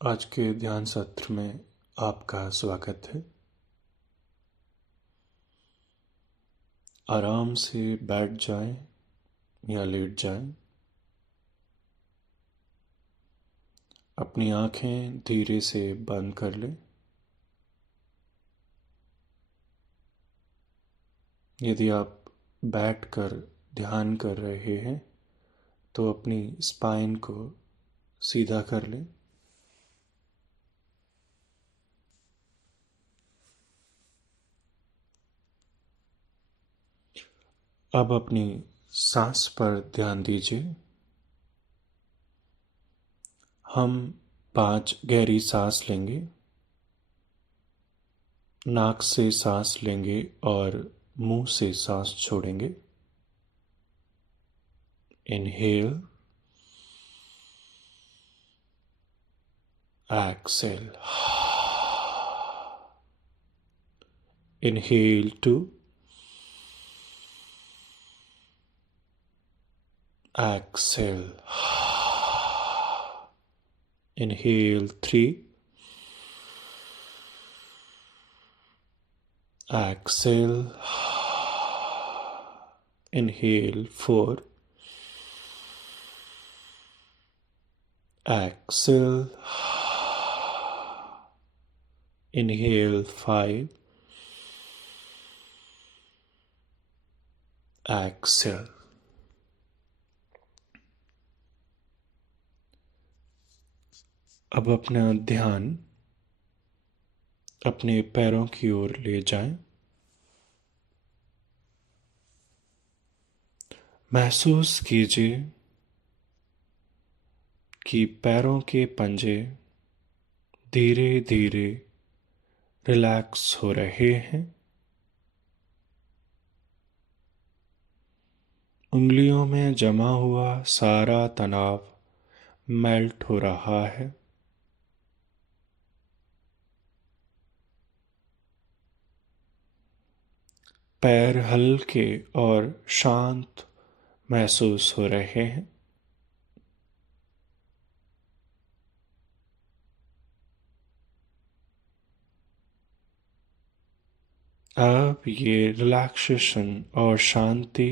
आज के ध्यान सत्र में आपका स्वागत है। आराम से बैठ जाएं या लेट जाएं। अपनी आंखें धीरे से बंद कर लें। यदि आप बैठकर ध्यान कर रहे हैं तो अपनी स्पाइन को सीधा कर लें। अब अपनी सांस पर ध्यान दीजिए। हम 5 गहरी सांस लेंगे। नाक से सांस लेंगे और मुंह से सांस छोड़ेंगे। Inhale, exhale. Inhale 2, exhale. Inhale 3, exhale. Inhale 4, exhale. Inhale 5, exhale. अब अपना ध्यान अपने पैरों की ओर ले जाएं। महसूस कीजिए कि पैरों के पंजे धीरे धीरे रिलैक्स हो रहे हैं। उंगलियों में जमा हुआ सारा तनाव मेल्ट हो रहा है। पैर हल्के और शांत महसूस हो रहे हैं। अब ये रिलैक्सेशन और शांति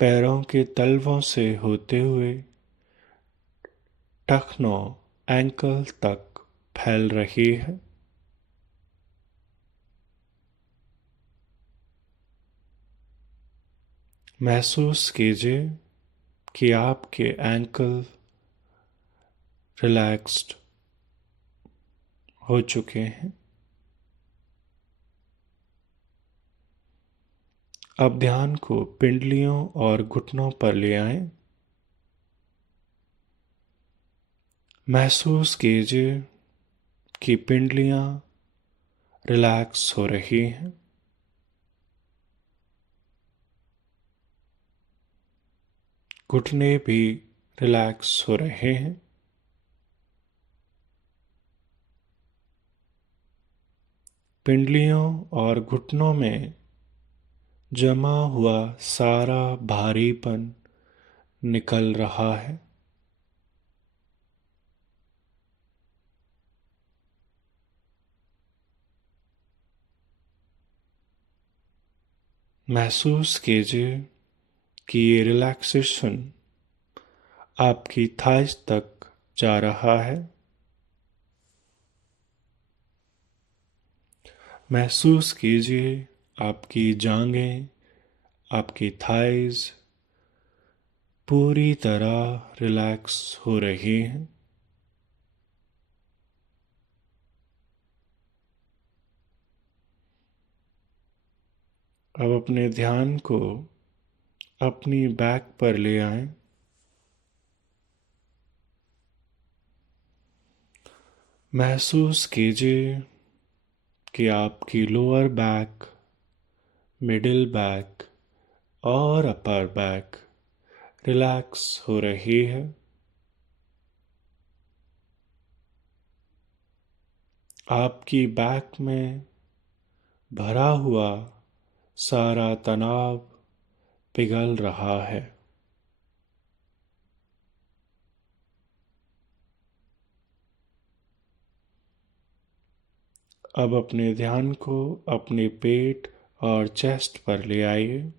पैरों के तलवों से होते हुए टखनों एंकल तक फैल रही है। महसूस कीजिए कि आपके एंकल रिलैक्स्ड हो चुके हैं। अब ध्यान को पिंडलियों और घुटनों पर ले आएं। महसूस कीजिए कि पिंडलियां रिलैक्स हो रही हैं। घुटने भी रिलैक्स हो रहे हैं। पिंडलियों और घुटनों में जमा हुआ सारा भारीपन निकल रहा है। महसूस कीजिए कि ये रिलैक्सेशन आपकी थाइस तक जा रहा है। महसूस कीजिए आपकी जांघें, आपकी थाइस पूरी तरह रिलैक्स हो रही हैं। अब अपने ध्यान को अपनी बैक पर ले आएं। महसूस कीजिए कि आपकी लोअर बैक, मिडिल बैक और अपर बैक रिलैक्स हो रही है। आपकी बैक में भरा हुआ सारा तनाव पिघल रहा है। अब अपने ध्यान को अपने पेट और चेस्ट पर ले आइए।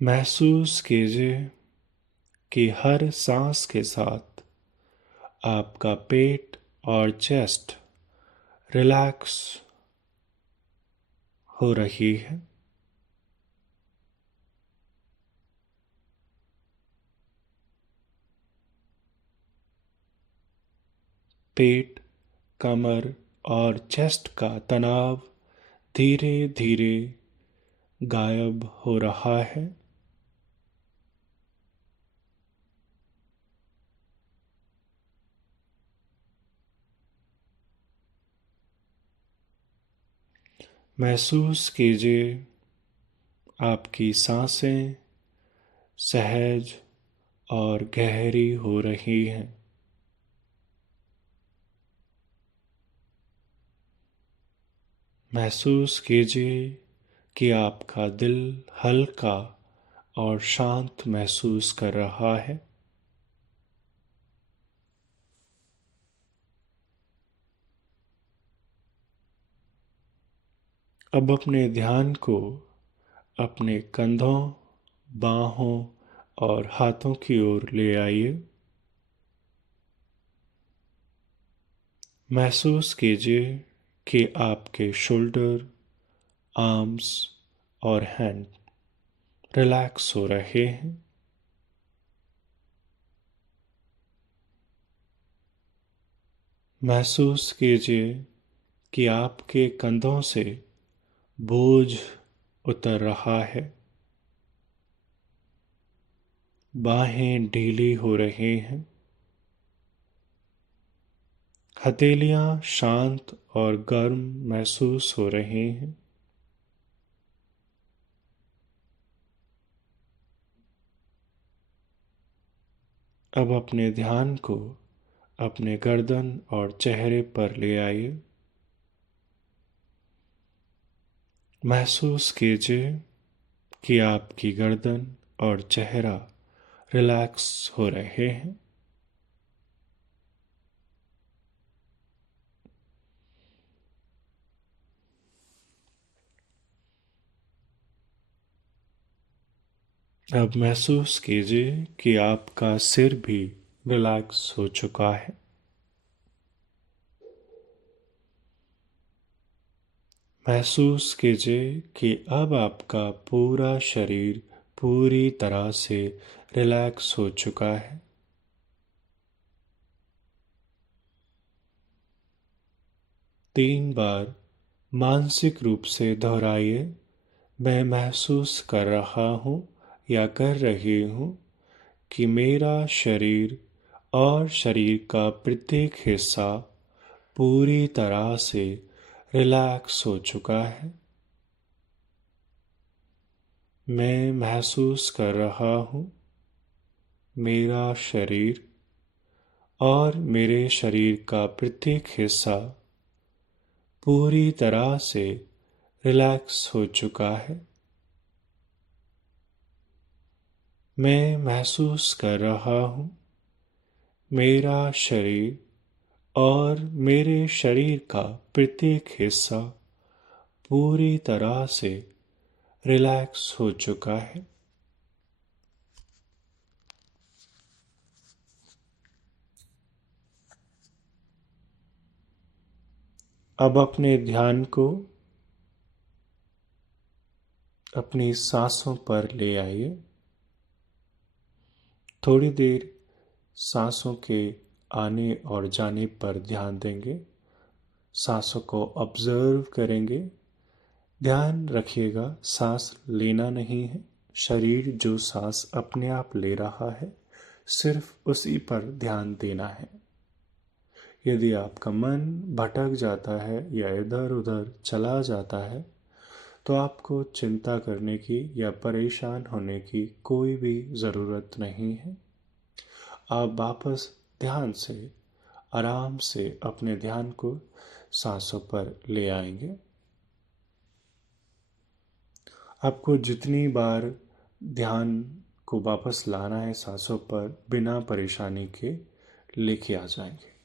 महसूस कीजिए कि हर सांस के साथ आपका पेट और चेस्ट रिलैक्स हो रही है। पेट, कमर और चेस्ट का तनाव धीरे धीरे गायब हो रहा है। महसूस कीजिए आपकी सांसें सहज और गहरी हो रही हैं। महसूस कीजिए कि आपका दिल हल्का और शांत महसूस कर रहा है। अब अपने ध्यान को अपने कंधों, बाहों और हाथों की ओर ले आइए। महसूस कीजिए कि आपके शोल्डर, आर्म्स और हैंड रिलैक्स हो रहे हैं। महसूस कीजिए कि आपके कंधों से बोझ उतर रहा है। बाहें ढीली हो रही हैं। हथेलियां शांत और गर्म महसूस हो रही हैं। अब अपने ध्यान को अपने गर्दन और चेहरे पर ले आइए। महसूस कीजिए कि आपकी गर्दन और चेहरा रिलैक्स हो रहे हैं। अब महसूस कीजिए कि आपका सिर भी रिलैक्स हो चुका है। महसूस कीजिए कि अब आपका पूरा शरीर पूरी तरह से रिलैक्स हो चुका है। तीन बार मानसिक रूप से दोहराइए, मैं महसूस कर रहा हूँ या कर रही हूँ कि मेरा शरीर और शरीर का प्रत्येक हिस्सा पूरी तरह से रिलैक्स हो चुका है। मैं महसूस कर रहा हूँ मेरा शरीर और मेरे शरीर का प्रत्येक हिस्सा पूरी तरह से रिलैक्स हो चुका है। मैं महसूस कर रहा हूँ मेरा शरीर और मेरे शरीर का प्रत्येक हिस्सा पूरी तरह से रिलैक्स हो चुका है। अब अपने ध्यान को अपनी सांसों पर ले आइए। थोड़ी देर सांसों के आने और जाने पर ध्यान देंगे। सांसों को ऑब्जर्व करेंगे। ध्यान रखिएगा सांस लेना नहीं है। शरीर जो सांस अपने आप ले रहा है सिर्फ उसी पर ध्यान देना है। यदि आपका मन भटक जाता है या इधर उधर चला जाता है तो आपको चिंता करने की या परेशान होने की कोई भी ज़रूरत नहीं है। आप वापस ध्यान से आराम से अपने ध्यान को सांसों पर ले आएंगे। आपको जितनी बार ध्यान को वापस लाना है सांसों पर बिना परेशानी के लेके आ जाएंगे।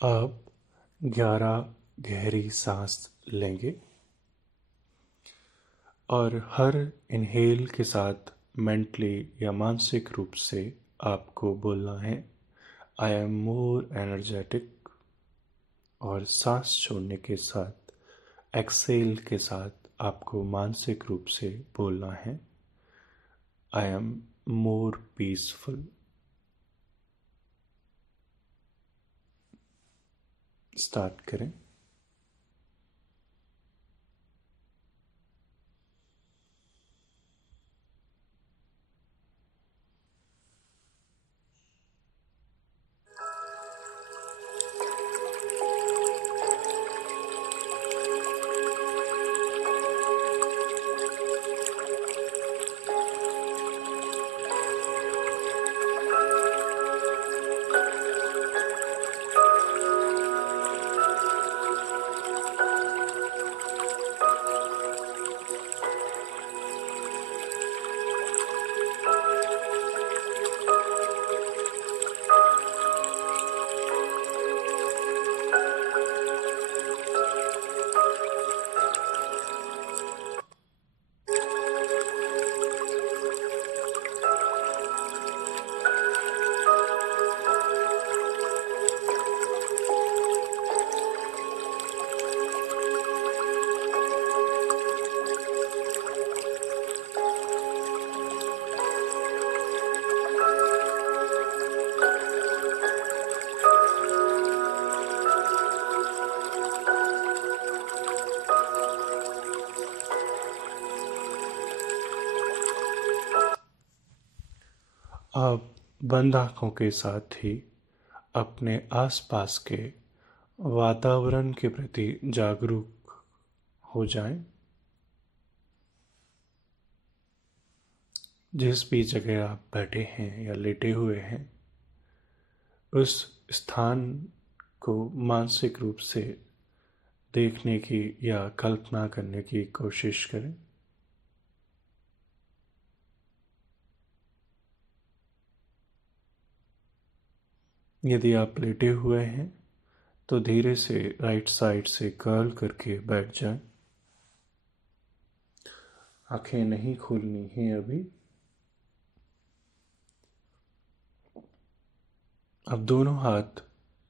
आप 11 गहरी सांस लेंगे और हर इनहेल के साथ मेंटली या मानसिक रूप से आपको बोलना है आई एम मोर एनर्जेटिक, और सांस छोड़ने के साथ एक्सेल के साथ आपको मानसिक रूप से बोलना है I am more peaceful. Start करें। आप बंद आँखों के साथ ही अपने आसपास के वातावरण के प्रति जागरूक हो जाएं। जिस भी जगह आप बैठे हैं या लेटे हुए हैं, उस स्थान को मानसिक रूप से देखने की या कल्पना करने की कोशिश करें। यदि आप लेटे हुए हैं तो धीरे से राइट साइड से कर्ल करके बैठ जाएं। आंखें नहीं खोलनी है अभी। अब दोनों हाथ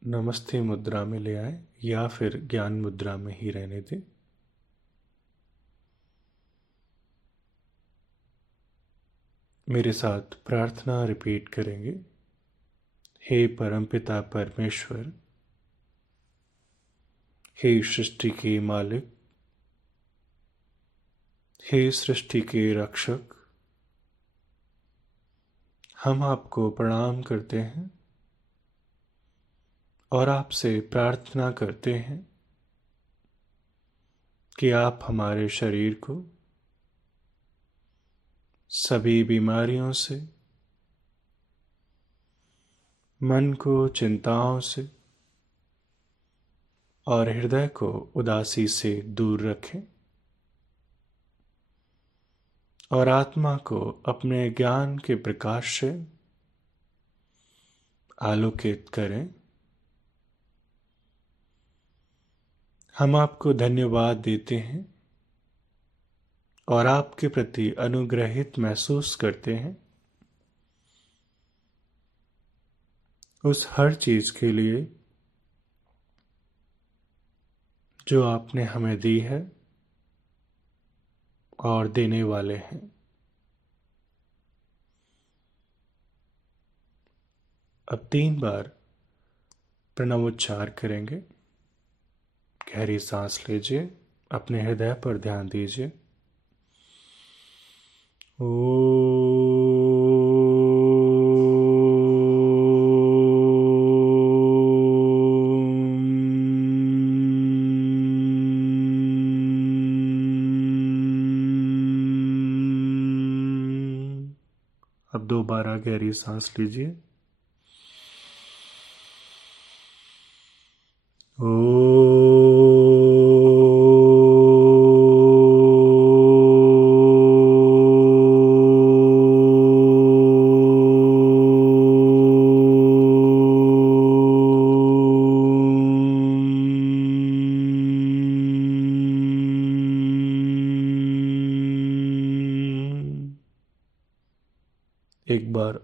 नमस्ते मुद्रा में ले आए या फिर ज्ञान मुद्रा में ही रहने दें। मेरे साथ प्रार्थना रिपीट करेंगे। हे परमपिता परमेश्वर, हे सृष्टि के मालिक, हे सृष्टि के रक्षक, हम आपको प्रणाम करते हैं और आपसे प्रार्थना करते हैं कि आप हमारे शरीर को सभी बीमारियों से, मन को चिंताओं से और हृदय को उदासी से दूर रखें और आत्मा को अपने ज्ञान के प्रकाश से आलोकित करें। हम आपको धन्यवाद देते हैं और आपके प्रति अनुग्रहित महसूस करते हैं उस हर चीज के लिए जो आपने हमें दी है और देने वाले हैं। अब 3 बार प्रणव उच्चार करेंगे। गहरी सांस लीजिए, अपने हृदय पर ध्यान दीजिए। अब दोबारा गहरी सांस लीजिए।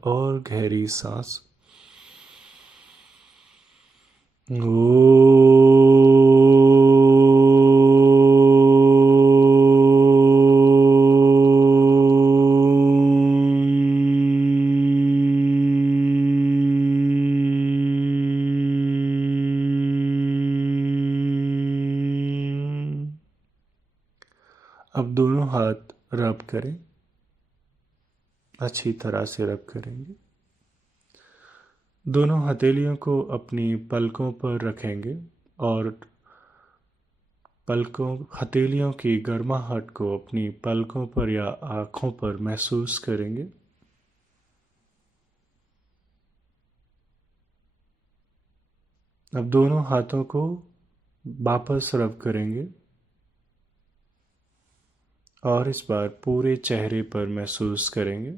और गहरी सांस। अब दोनों हाथ रब करें, अच्छी तरह से रब करेंगे। दोनों हथेलियों को अपनी पलकों पर रखेंगे और पलकों हथेलियों की गर्माहट को अपनी पलकों पर या आँखों पर महसूस करेंगे। अब दोनों हाथों को वापस रब करेंगे और इस बार पूरे चेहरे पर महसूस करेंगे।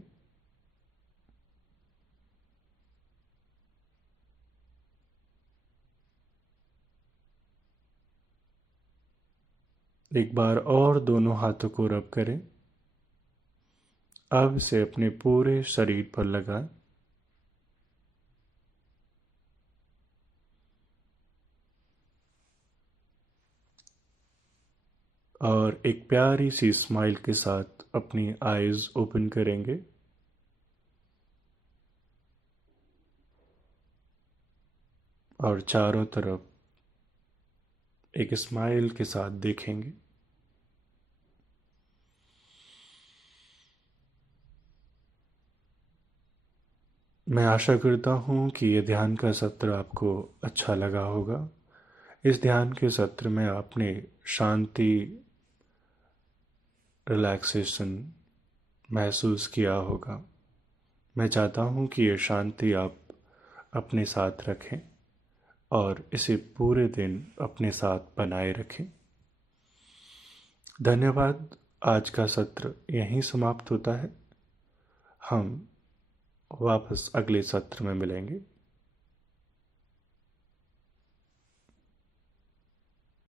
एक बार और दोनों हाथों को रब करें। अब इसे अपने पूरे शरीर पर लगाएं। और एक प्यारी सी स्माइल के साथ अपनी आईज ओपन करेंगे। और चारों तरफ एक स्माइल के साथ देखेंगे। मैं आशा करता हूँ कि ये ध्यान का सत्र आपको अच्छा लगा होगा। इस ध्यान के सत्र में आपने शांति, रिलैक्सेशन महसूस किया होगा। मैं चाहता हूँ कि ये शांति आप अपने साथ रखें और इसे पूरे दिन अपने साथ बनाए रखें। धन्यवाद। आज का सत्र यहीं समाप्त होता है। हम वापस अगले सत्र में मिलेंगे।